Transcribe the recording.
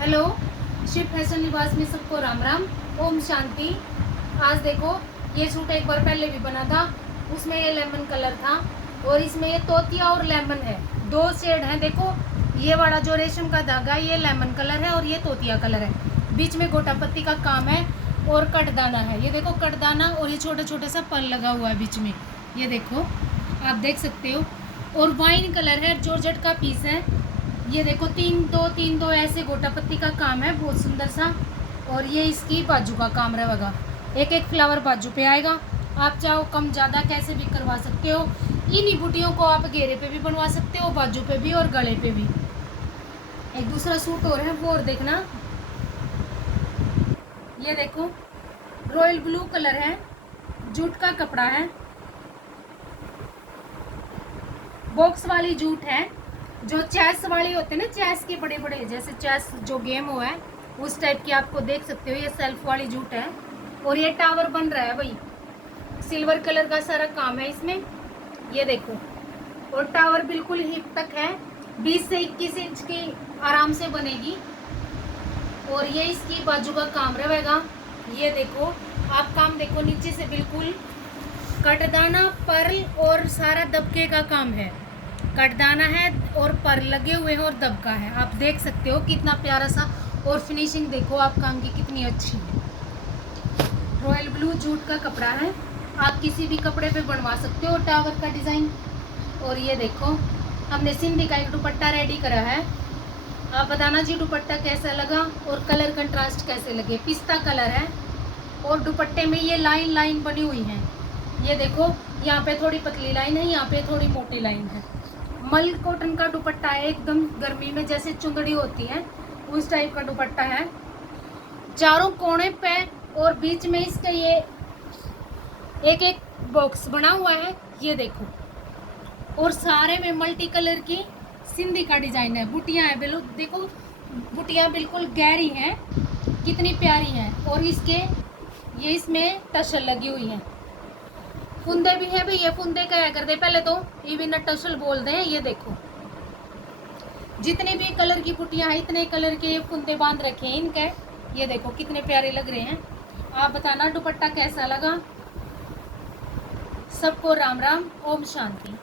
Hello, Shiv fashion निवास में सबको राम राम, ओम शांति। आज देखो, ये सूट एक बार पहले भी बना था, उसमें ये लेमन कलर था और इसमें ये तोतिया और लेमन है, दो शेड है। देखो, ये वाला जो रेशम का धागा ये लेमन कलर है और ये तोतिया कलर है। बीच में गोटा पत्ती का काम है और कटदाना है। ये देखो कटदाना, और ये छोटे छोटे सा पल लगा हुआ है बीच में, ये देखो आप देख सकते हो। और वाइन कलर है, जॉर्जेट का पीस है। ये देखो तीन दो ऐसे गोटा पत्ती का काम है, बहुत सुंदर सा। और ये इसकी बाजू का काम रहेगा, एक एक फ्लावर बाजू पे आएगा। आप चाहो कम ज़्यादा कैसे भी करवा सकते हो। इन्हीं बूटियों को आप घेरे पे भी बनवा सकते हो, बाजू पे भी और गले पे भी। एक दूसरा सूट और है, वो और देखना। ये देखो रॉयल ब्लू कलर है, जूट का कपड़ा है, बॉक्स वाली जूट है। जो चेस वाली होते हैं ना, चेस के बड़े बड़े, जैसे चेस जो गेम हुआ है उस टाइप की आपको देख सकते हो। ये सेल्फ वाली जूट है और ये टावर बन रहा है भाई, सिल्वर कलर का सारा काम है इसमें, ये देखो। और टावर बिल्कुल हिप तक है, 20 से 21 इंच की आराम से बनेगी। और ये इसकी बाजू का काम रहेगा। ये देखो आप काम देखो, नीचे से बिल्कुल कटदाना, पर्ल और सारा दबके का काम है। कटदाना है और पर लगे हुए हैं और दबका है, आप देख सकते हो कितना प्यारा सा। और फिनिशिंग देखो आप काम की कितनी अच्छी है। रॉयल ब्लू जूट का कपड़ा है, आप किसी भी कपड़े पे बनवा सकते हो टावर का डिज़ाइन। और ये देखो हमने सिंधी का एक दुपट्टा रेडी करा है। आप बताना जी दुपट्टा कैसा लगा और कलर कंट्रास्ट कैसे लगे। पिस्ता कलर है और दुपट्टे में ये लाइन लाइन बनी हुई है। ये देखो यहाँ पे थोड़ी पतली लाइन है, यहाँ पे थोड़ी मोटी लाइन है। मल कॉटन का दुपट्टा है, एकदम गर्मी में जैसे चुंदड़ी होती है उस टाइप का दुपट्टा है। चारों कोने पे और बीच में इसका ये एक एक बॉक्स बना हुआ है, ये देखो। और सारे में मल्टी कलर की सिंधी का डिजाइन है। बुटियां है, बिल्कुल देखो बुटियां बिल्कुल गहरी हैं, कितनी प्यारी हैं। और इसके ये इसमें टसल लगी हुई है, फुंदे भी है भाई। ये फुंदे क्या करते पहले तो इवन टसल बोलते हैं। ये देखो जितने भी कलर की पुटियां हैं इतने कलर के ये फुंदे बांध रखे हैं इनके। ये देखो कितने प्यारे लग रहे हैं। आप बताना दुपट्टा कैसा लगा। सबको राम राम, ओम शांति।